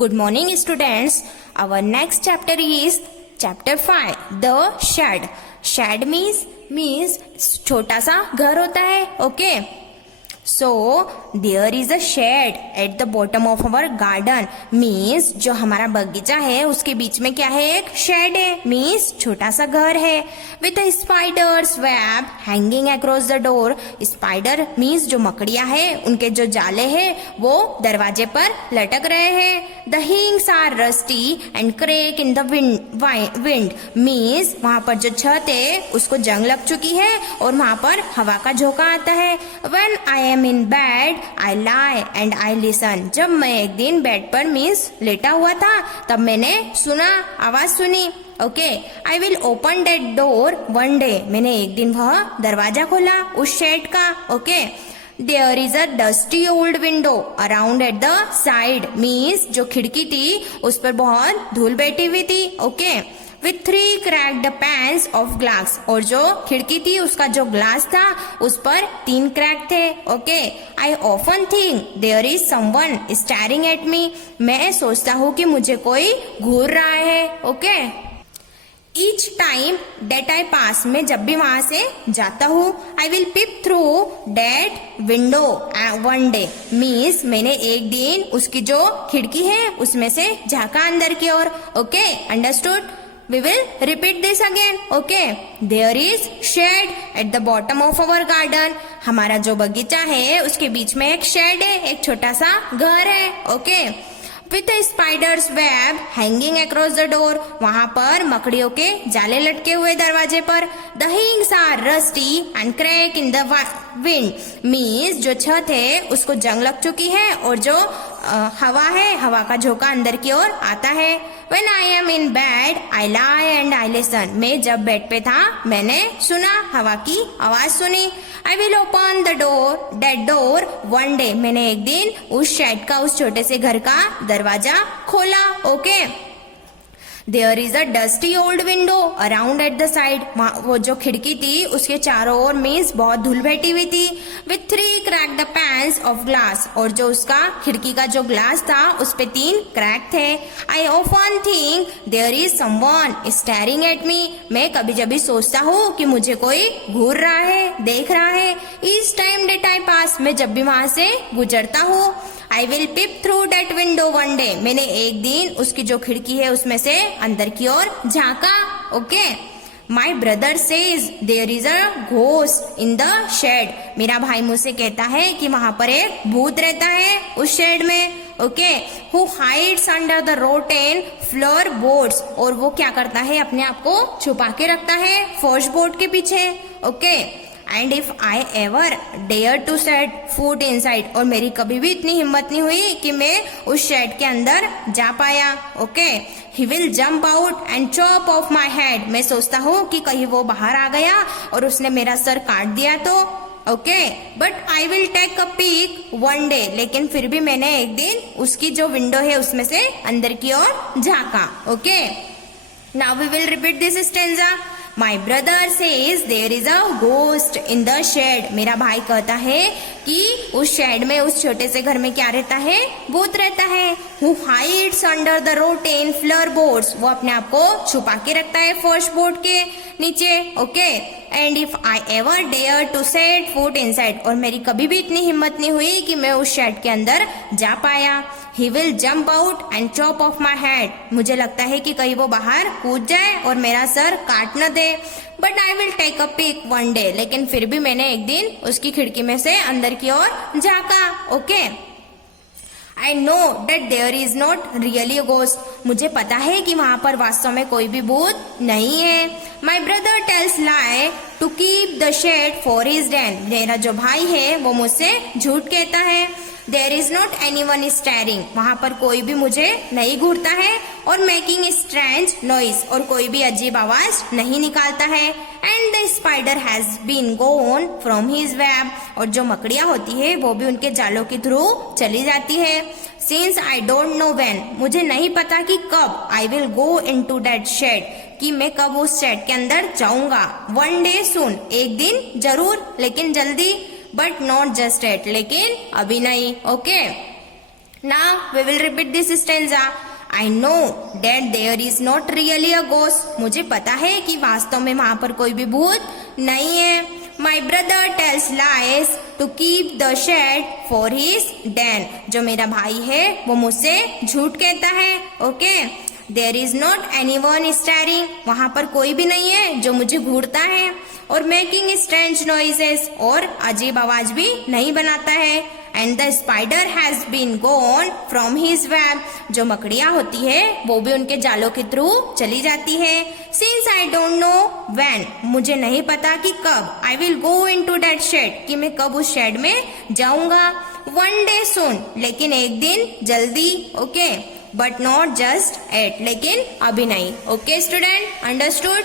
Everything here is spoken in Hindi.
Good morning students. Our next chapter is chapter 5, the shed. Shed means छोटा सा घर होता है. Okay. So there is a shed at the bottom of our garden. Means जो हमारा बगीचा है उसके बीच में क्या है, एक शेड है. Means छोटा सा घर है. With a spider's web hanging across the door. Spider means जो मकड़ियां है उनके जो जाले हैं वो दरवाजे पर लटक रहे हैं. The hinges are rusty and crack in the wind. Means वहाँ पर जो छत है उसको जंग लग चुकी है और वहाँ पर हवा का झोंका आता है. When I am in bed, I lie and I listen. जब मैं एक दिन बेड पर मीन्स लेटा हुआ था तब मैंने सुना, आवाज सुनी. Okay, I will open that door one day. मैंने एक दिन वह दरवाजा खोला उस शेड का. Okay, there is a dusty old window around at the side. Means जो खिड़की थी उस पर बहुत धूल बैठी हुई थी. Okay, with 3 cracked panes of glass. और जो खिड़की थी उसका जो ग्लास था उस पर 3 क्रैक थे. Okay, I often think there is someone staring at me. मैं सोचता हूँ कि मुझे कोई घूर रहा है. Okay, each time that I pass, मैं जब भी वहां से जाता हूँ, I will peep through that window one day. Means मैंने एक दिन उसकी जो खिड़की है उसमें से झांका अंदर की ओर. Okay, understood? We will repeat this again. Okay. There is shed at the bottom of our garden. हमारा जो बगीचा है उसके बीच में एक शेड है, एक छोटा सा घर है. Okay. With a spider's web hanging across the door. वहाँ पर मकड़ियों के जाले लटके हुए दरवाजे पर. The hinges are rusty and crack in the wind. Means जो छत है उसको जंग लग चुकी है और जो हवा है, हवा का झोंका अंदर की ओर आता है. When I am in bed, I lie and I listen. मैं जब बेड पे था मैंने सुना, हवा की आवाज सुनी. I will open that door one day. मैंने एक दिन उस शेड का, उस छोटे से घर का दरवाजा खोला. Okay, There is a dusty old window around at the side. वो जो खिड़की थी उसके चारों ओर मीन्स बहुत धूल बैठी हुई थी. With 3 cracked panes of glass. और जो उसका खिड़की का जो ग्लास था उस पे 3 क्रैक थे. I often think there is someone staring at me. मैं कभी कभी सोचता हूँ कि मुझे कोई घूर रहा है, देख रहा है. Each time that I pass, मैं जब भी वहां से गुजरता हूँ, I will peep through that window one day. मैंने एक दिन उसकी जो खिड़की है उसमें से अंदर की ओर झांका. Okay, My brother says there is a ghost in the shed. मेरा भाई मुझसे कहता है कि वहां पर एक भूत रहता है उस शेड में. Okay, Who hides under the rotten floorboards. और वो क्या करता है, अपने आप को छुपा के रखता है फर्श बोर्ड के पीछे. Okay, And if I ever dare to set foot inside. और मेरी कभी भी इतनी हिम्मत नहीं हुई कि मैं उस शेड के अंदर जा पाया. Okay, He will jump out and chop off my head. मैं सोचता हूँ कि कहीं वो बाहर आ गया और उसने मेरा सर काट दिया तो. Okay, but I will take a peek one day. लेकिन फिर भी मैंने एक दिन उसकी जो विंडो है उसमें से अंदर की ओर झांका. Okay, now we will repeat this stanza. My brother says there is a ghost in the shed. मेरा भाई कहता है कि उस शेड में, उस छोटे से घर में क्या रहता है, भूत रहता है. Who hides under the rotten floorboards. वो अपने आप को छुपा के रखता है फर्श बोर्ड के नीचे. Okay, And if I ever dare to set foot inside. और मेरी कभी भी इतनी हिम्मत नहीं हुई कि मैं उस शेड के अंदर जा पाया. He will jump out and chop off my head. मुझे लगता है कि कहीं वो बाहर कूद जाए और मेरा सर काट न दे. But I will take a peek one day. लेकिन फिर भी मैंने एक दिन उसकी खिड़की में से अंदर की ओर झांका. Okay, I know that there is not really a ghost. मुझे पता है कि वहाँ पर वास्तव में कोई भी भूत नहीं है. My brother tells lie to keep the shed for his den. मेरा जो भाई है वो मुझसे झूठ कहता है. There is not anyone staring. वहाँ पर कोई भी मुझे नहीं घूरता है. और making strange noise. और कोई भी अजीब आवाज नहीं निकालता है. And the spider has been gone from his web. और जो मकड़ियाँ होती है वो भी उनके जालों के थ्रू चली जाती है. Since I don't know when. मुझे नहीं पता कि कब I will go into that shed. कि मैं कब उस शेड के अंदर जाऊंगा. One day soon. एक दिन जरूर, लेकिन जल्दी. But not just yet. लेकिन अभी नहीं. Okay, Now we will repeat this stanza. I know that there is not really a ghost. मुझे पता है कि वास्तव में वहां पर कोई भी भूत नहीं है. My brother tells lies to keep the shed for his den. जो मेरा भाई है वो मुझसे झूठ कहता है. Okay. There is not anyone staring. वहां पर कोई भी नहीं है जो मुझे घूरता है. और मेकिंग स्ट्रेंज नॉइजेस, और अजीब आवाज भी नहीं बनाता है. And the spider has been gone from his web. जो मकड़ियां होती है वो भी उनके जालों के थ्रू चली जाती है. Since I don't know when, मुझे नहीं पता कि कब. I will go into that shed, कि मैं कब उस शेड में जाऊंगा. वन डे सून, लेकिन एक दिन जल्दी. Okay, but not just at, लेकिन अभी नहीं. Okay student, understood.